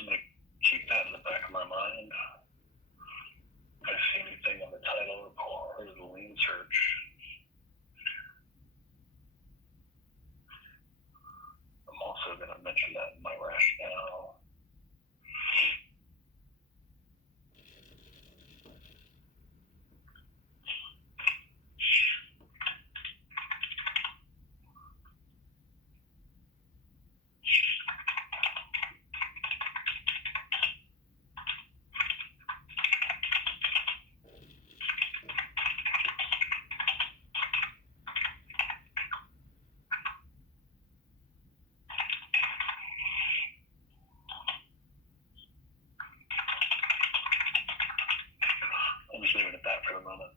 So I'm going to keep that in the back of my mind. If I see anything on the title report or the lien search, I'm also going to mention that in my rationale. I'm just leaving it at that for the moment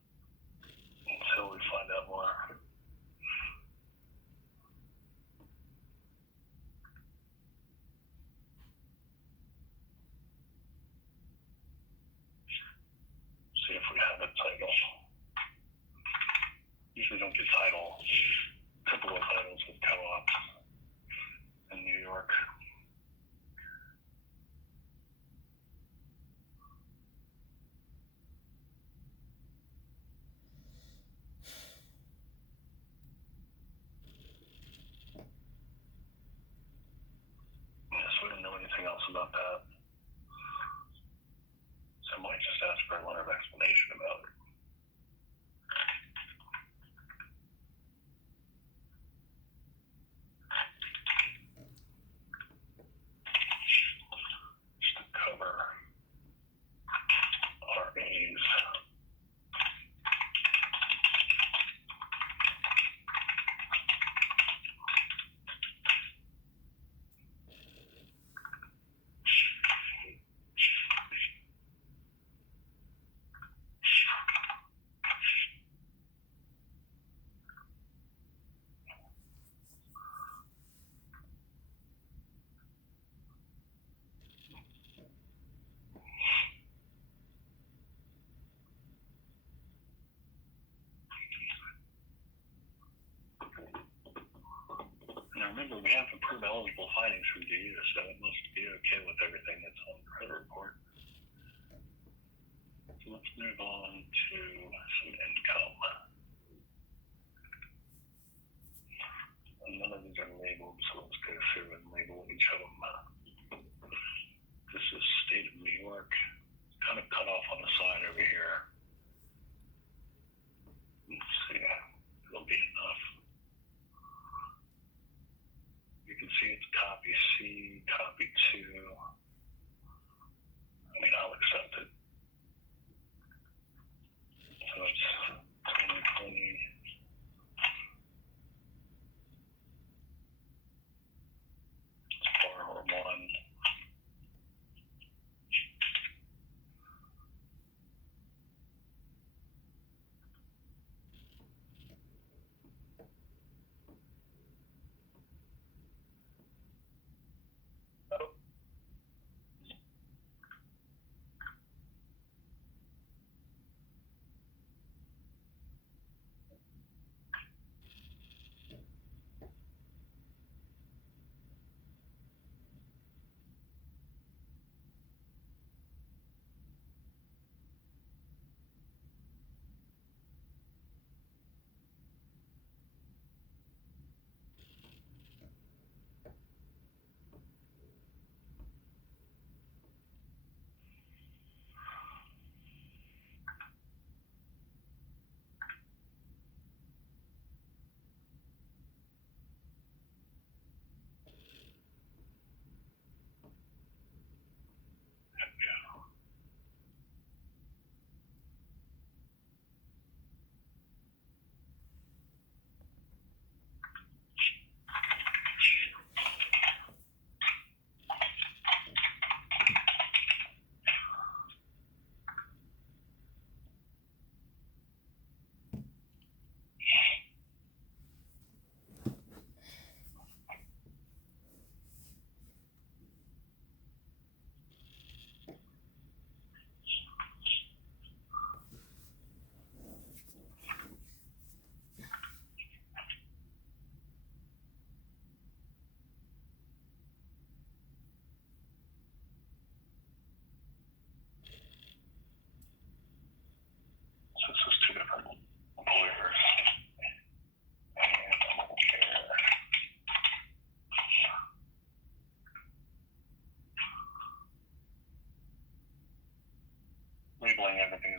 until we find out more. See if we have a title. Usually don't get typical titles with co-ops in New York. Yes, we don't know anything else about that. So I might just ask for a letter of explanation about it. Just to cover our A's. Now remember, we have approved eligible findings from DU, so it must be okay with everything that's on the credit report. So let's move on to some income. And none of these are labeled, so let's go through and label each of them. This is State of New York, kind of cut off on the side over here. Let's see, it'll be enough. You can see it's copy C, copy 2.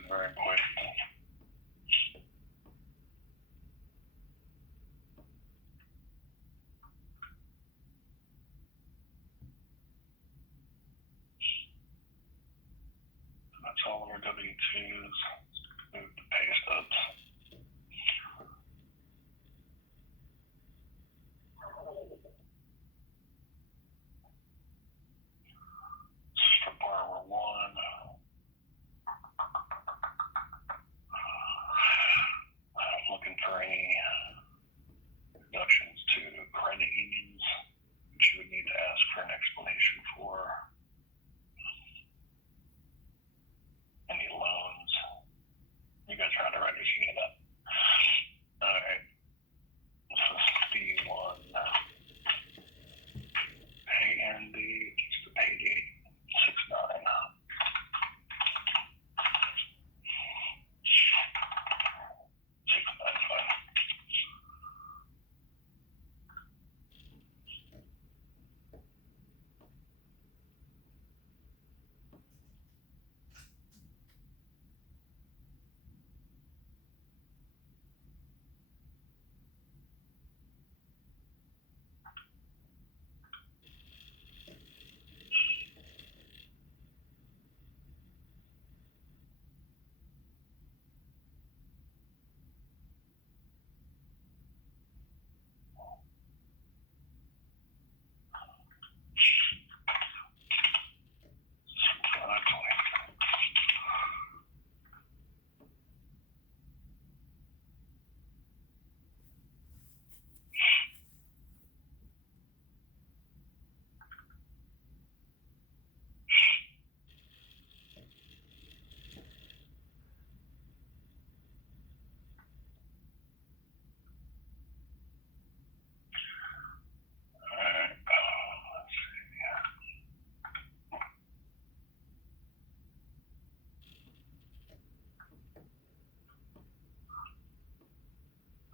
very quick. That's all of our W-2s. Move the pay stubs. For borrower 1. I'm looking for any reductions to credit unions, which you would need to ask for an explanation for. Any loans. You guys are underwriters, you get that. Alright. This is B1. Pay and it's the pay date. 6/9. 6/9/5.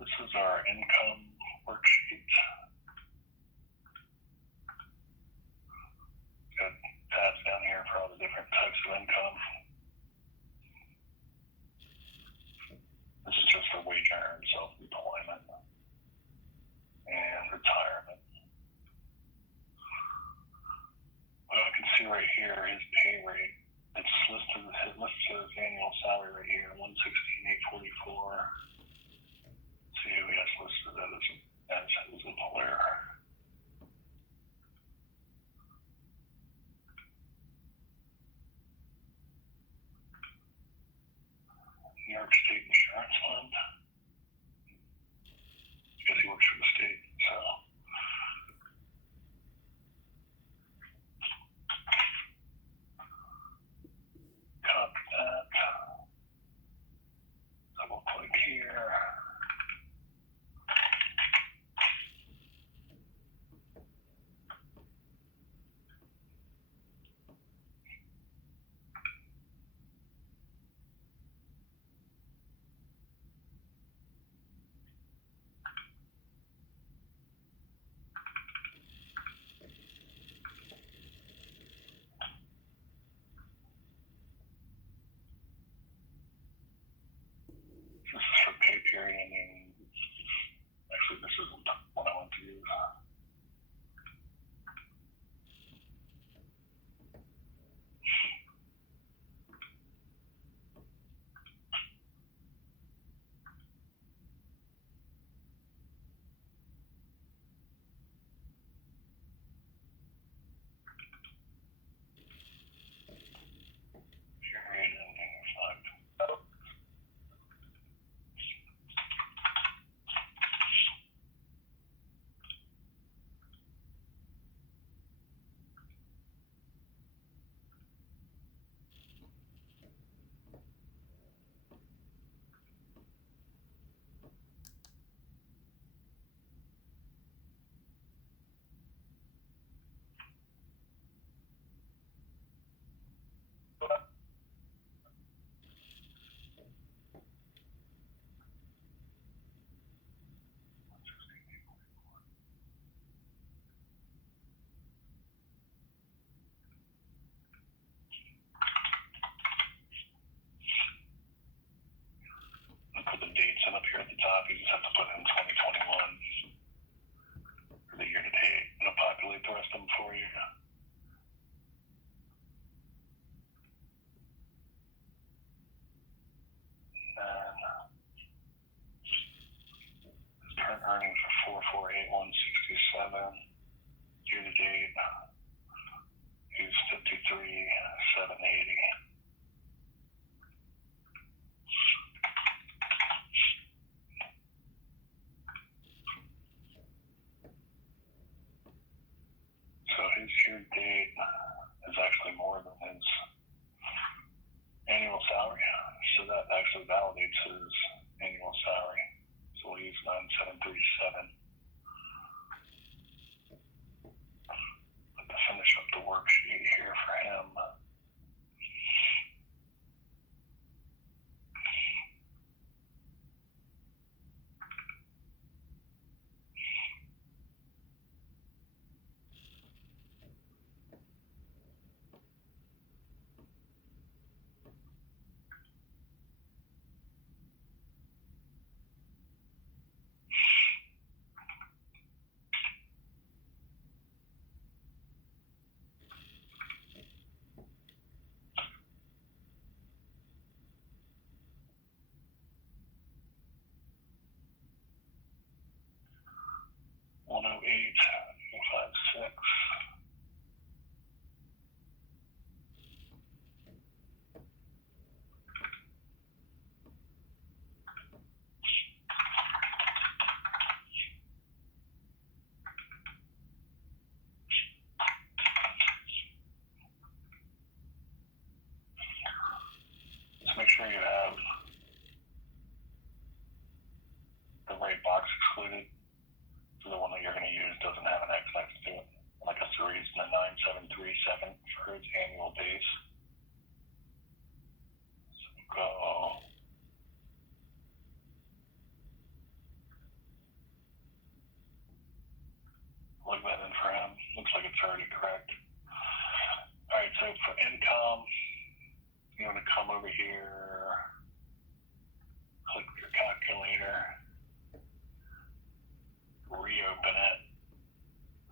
This is our income worksheet. Got tabs down here for all the different types of income. This is just for wage earned, self-employment, and retirement. What I can see right here is pay rate. It's listed as annual salary right here, $116,844. See who he has listed as his employer. New York State Insurance Fund. I guess he works for the state, so. Copy that. Double click here. You just have to put in 2021 for the year to date, and I'll populate the rest of them for you. And his current earnings are 448,167. Year to date, he's 53,780. So his year date is actually more than his annual salary. So that actually validates his annual salary. So we'll use 9737. But to finish up the worksheet here for him, $108,556. Just make sure you have the right box excluded. So the one that you're going to use doesn't have an X next to it. Like I said, we're using the 9737 for its annual base. So we'll go plug that in for him. Looks like it's already correct. Alright, so for income, you want to come over here, click your calculator, reopen it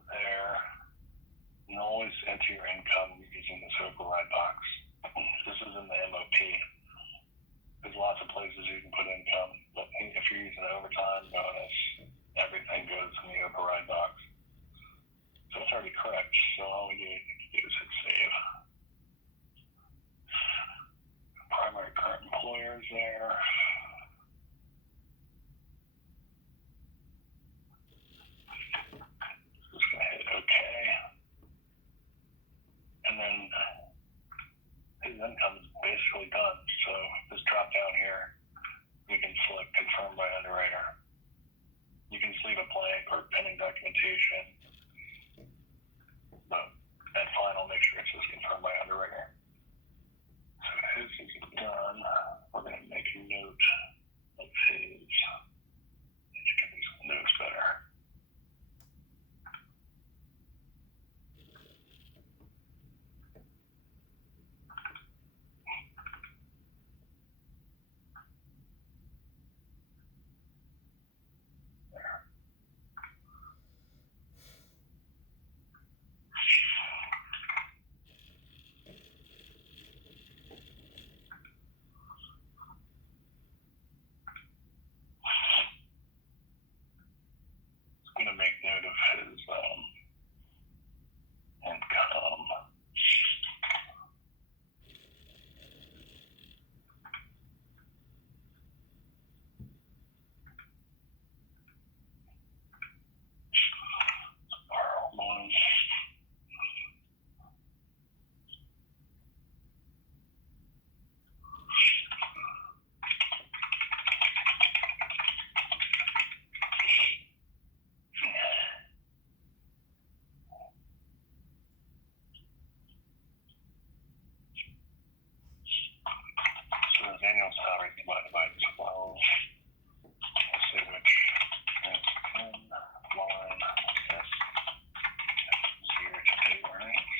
there, and always enter your income using this override box. This is in the MOP. There's lots of places you can put income, but if you're using overtime, bonus, everything goes in the override box. So it's already correct, so all we need to do is hit save. Primary current employer is there. Just going to hit OK. And then his income is basically done. So this drop down here, we can select confirm by underwriter. You can just leave it blank or pending documentation. But at final, make sure it says confirmed by underwriter. So his is done. We're going to make a note of his. Let's get these notes better. Going to make note of his income. Borrow loans. So his annual salary divided by 12. Let's see which is in line. Yes. Year to date earnings.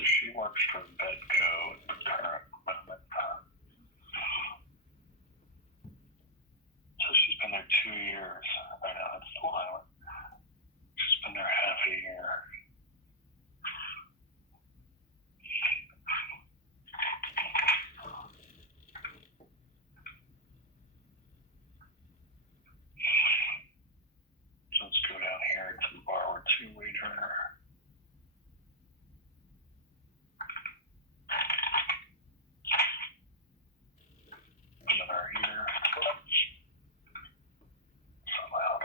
So she works for Bedco at the current moment. So she's been there 2 years. I know, that's a while. She's been there half a year. So let's go down here to the borrower 2-way earner. And then our year. So loud.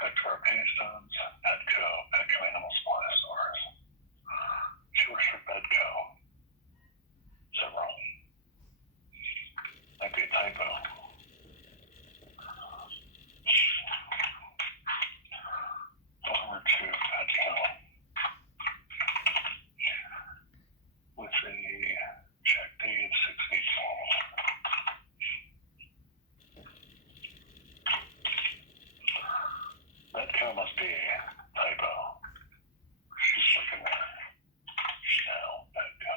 Back to our pay stubs. Petco Animal Supply Stores. She works for Bedco. Is that wrong? Might be a typo. Over to Petco. With a check date of 6/18. Petco must be a typo. She's looking there. Now, Petco.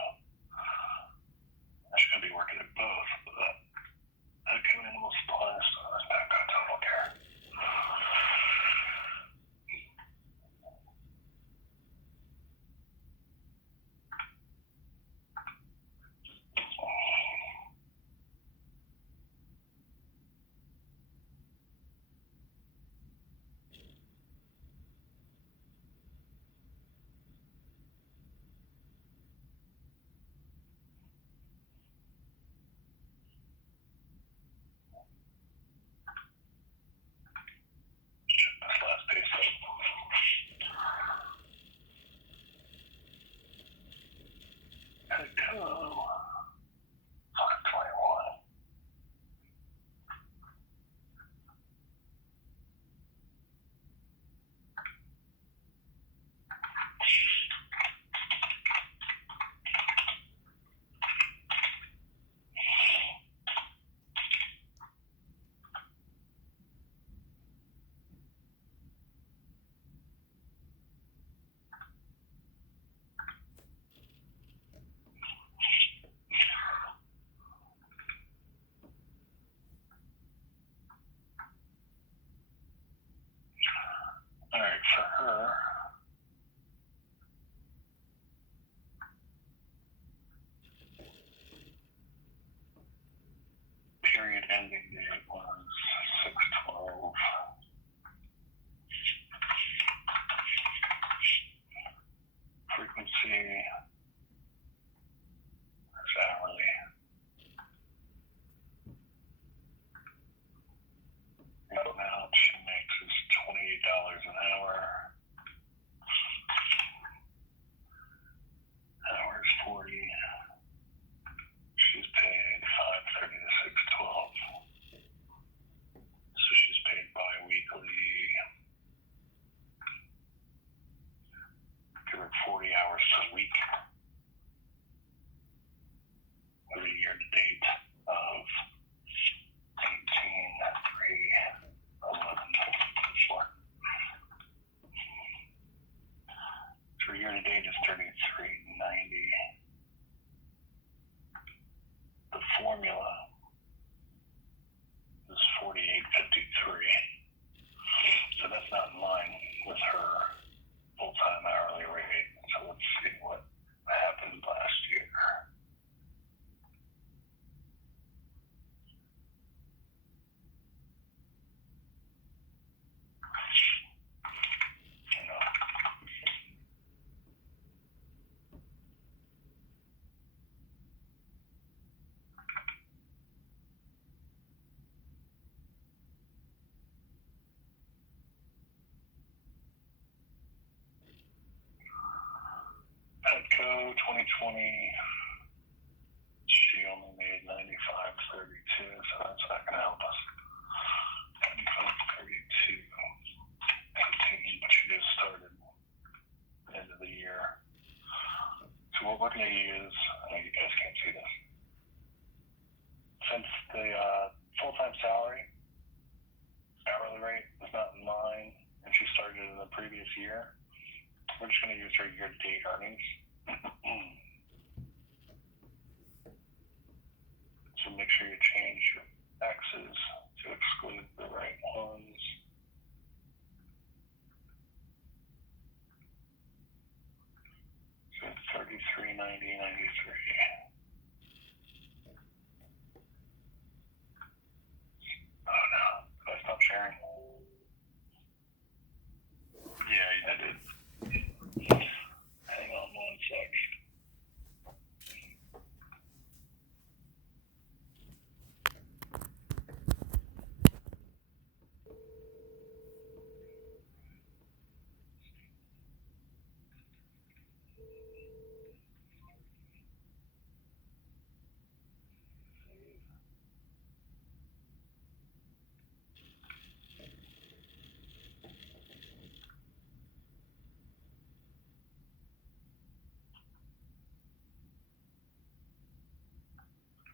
She could be working at both, but Petco Animal Supply Stores, Petco Total Care. Check this last pay stub. Petco 5/21. All right, for her, period ending date was 6/12. Frequency is hourly. The amount she makes is $28 an hour. Hours 40. She's paid 5/30 to 6/12. So she's paid bi-weekly. Give her 40 hours per week. With a year-to-date of 18/3/11/4. So year-to-date is 33.90. The formula is 48.53. So that's not in line with her full-time hourly rate. So let's see what happened last year. You know, Petco 2020, she only made 95.32, so that's not going to help us. 95.32, 18, but she just started So what we're going to use, I know you guys can't see this, since the full-time salary, hourly rate is not in line, and she started in the previous year, we're just going to use her year-to-date earnings. So make sure you change your X's to exclude the right ones. So 3390.93. Oh no, did I stop sharing? Yeah, I did. Hang on one sec.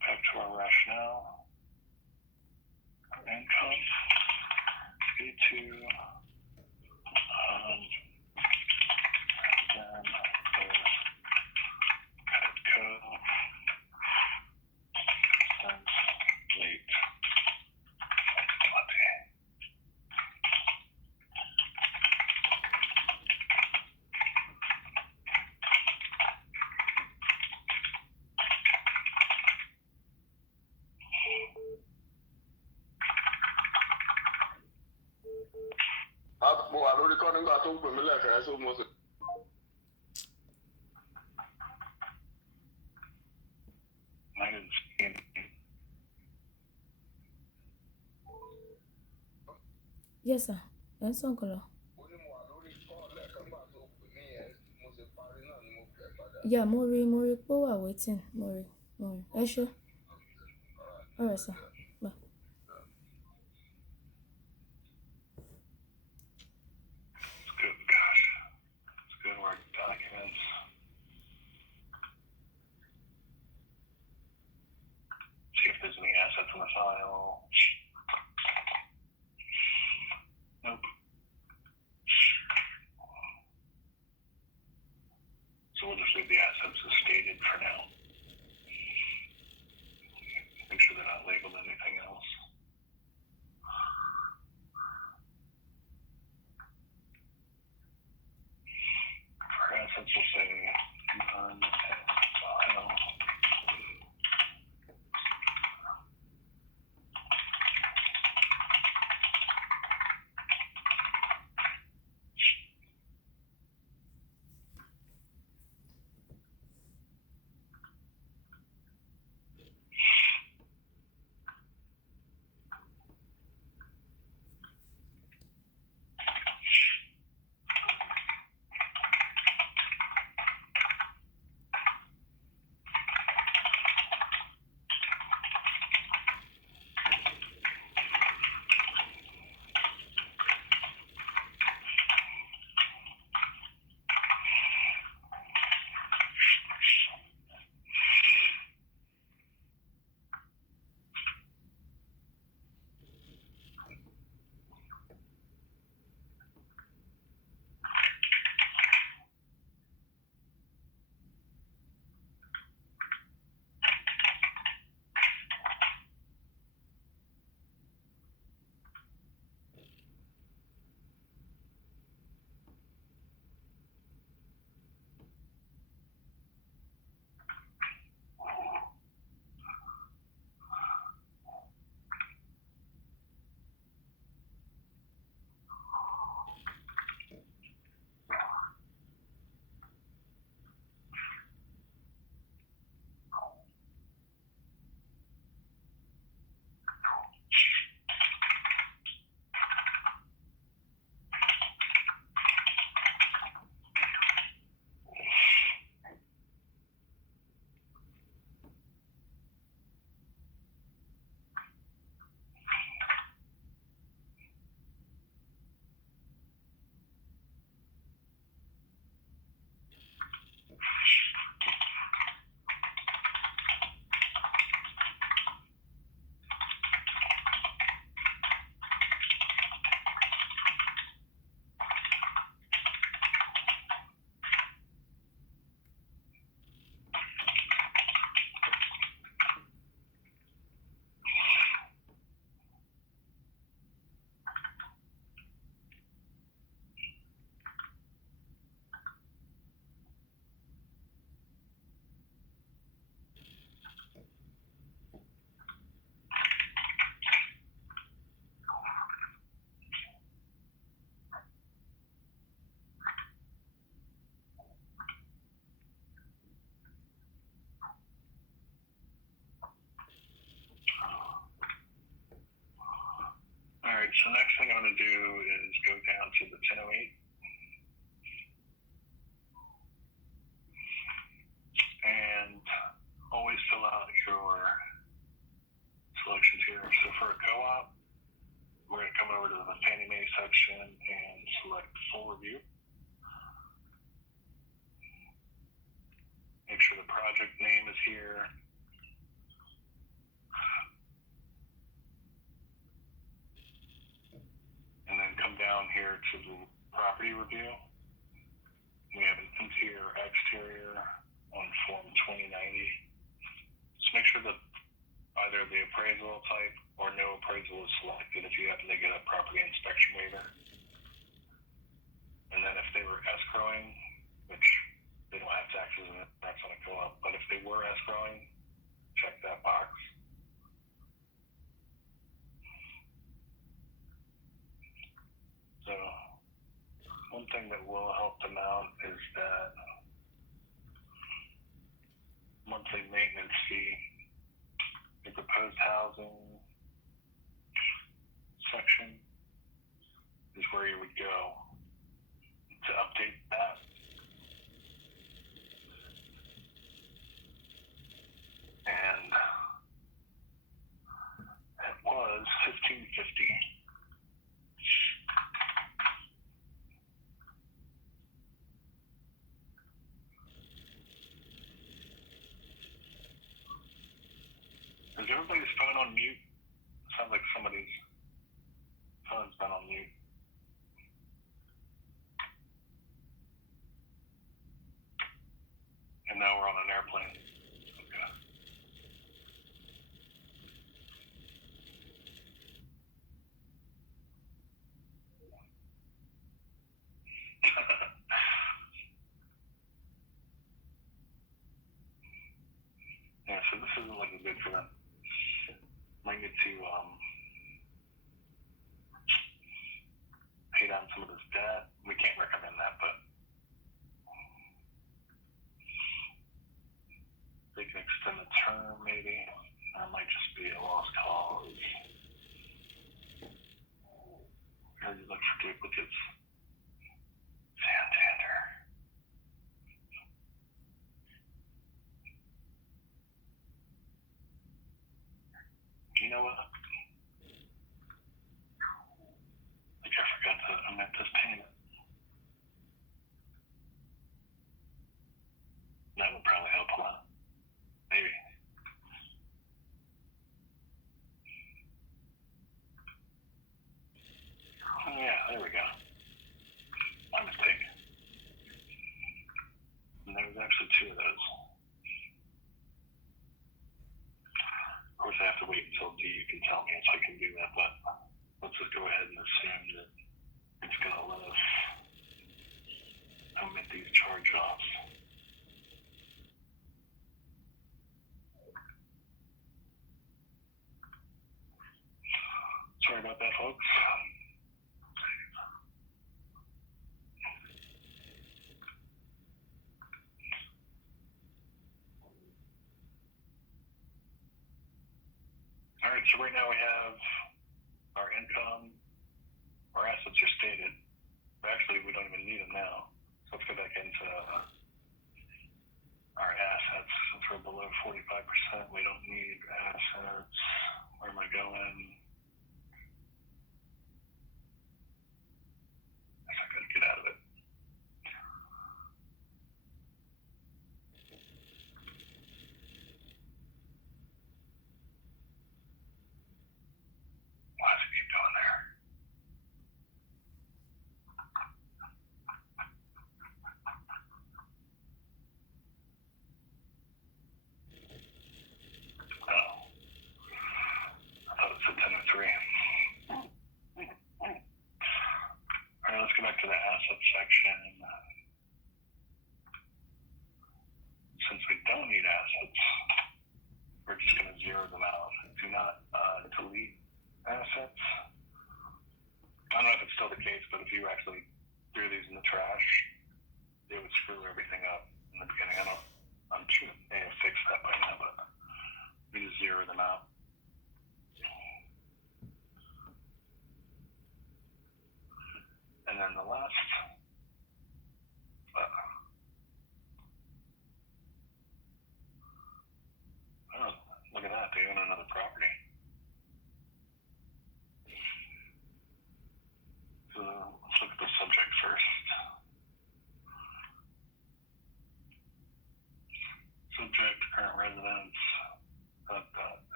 Back to our rationale. Income. B2. Then Petco. Then late. Boa, lo recording got to open me like I saw most. I didn't see anything. Yes, sir. That's Uncle. Yeah, Mori, Poa waiting. Mori. Sure. Alright, sir. Bye. It's good, gosh. It's good work documents. See if there's any assets in the file. Nope. So we'll just leave the assets as stated for now. Make sure they're not labeled in want to do is go down to the 1008 and always fill out your selections here. So for a co-op, we're going to come over to the Fannie Mae section and select full review. Make sure the project name is here. And then come down here to the property review. We have an interior, exterior on form 2090. Just make sure that either the appraisal type or no appraisal is selected if you happen to get a property inspection waiver. And then if they were escrowing, which they don't have taxes in it, that's going to go up. But if they were escrowing, check that box. So one thing that will help them out is that monthly maintenance fee. The proposed housing section is where you would go to update that. And it was $15.50. Is everybody's phone on mute? Sounds like somebody's phone's been on mute. And now we're on an airplane. Okay. Yeah, so this isn't looking good for them. Might need to pay down some of this debt. We can't recommend that, but they can extend the term maybe. That might just be a lost cause. Where do you look for duplicates? Santander. You know what? I think I forgot to omit this payment. That would probably help a lot. Maybe. Oh yeah, there we go. My mistake. And there was actually two of those. Of course, I have to wait until D you can tell me if I can do that, but let's just go ahead and assume that it's going to let us omit these charge-offs. Sorry about that, folks. All right, so right now we have our income, our assets are stated. But actually, we don't even need them now. So let's go back into our assets. Since we're below 45%, we don't need assets. Where am I going? I guess I gotta get out of it. Why does it keep going there? Oh, I thought it said 1003. All right, let's go back to the asset section. Since we don't need assets, we're just going to zero them out. Do not delete assets. I don't know if it's still the case, but if you actually threw these in the trash, it would screw everything up in the beginning. I'm sure they have fixed that by now, but we just zero them out.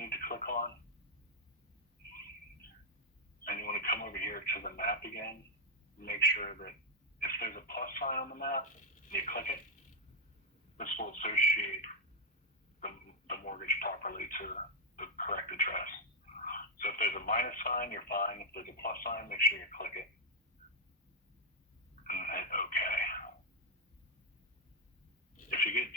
you need to click on. And you want to come over here to the map again. Make sure that if there's a plus sign on the map, you click it. This will associate the mortgage properly to the correct address. So if there's a minus sign, you're fine. If there's a plus sign, make sure you click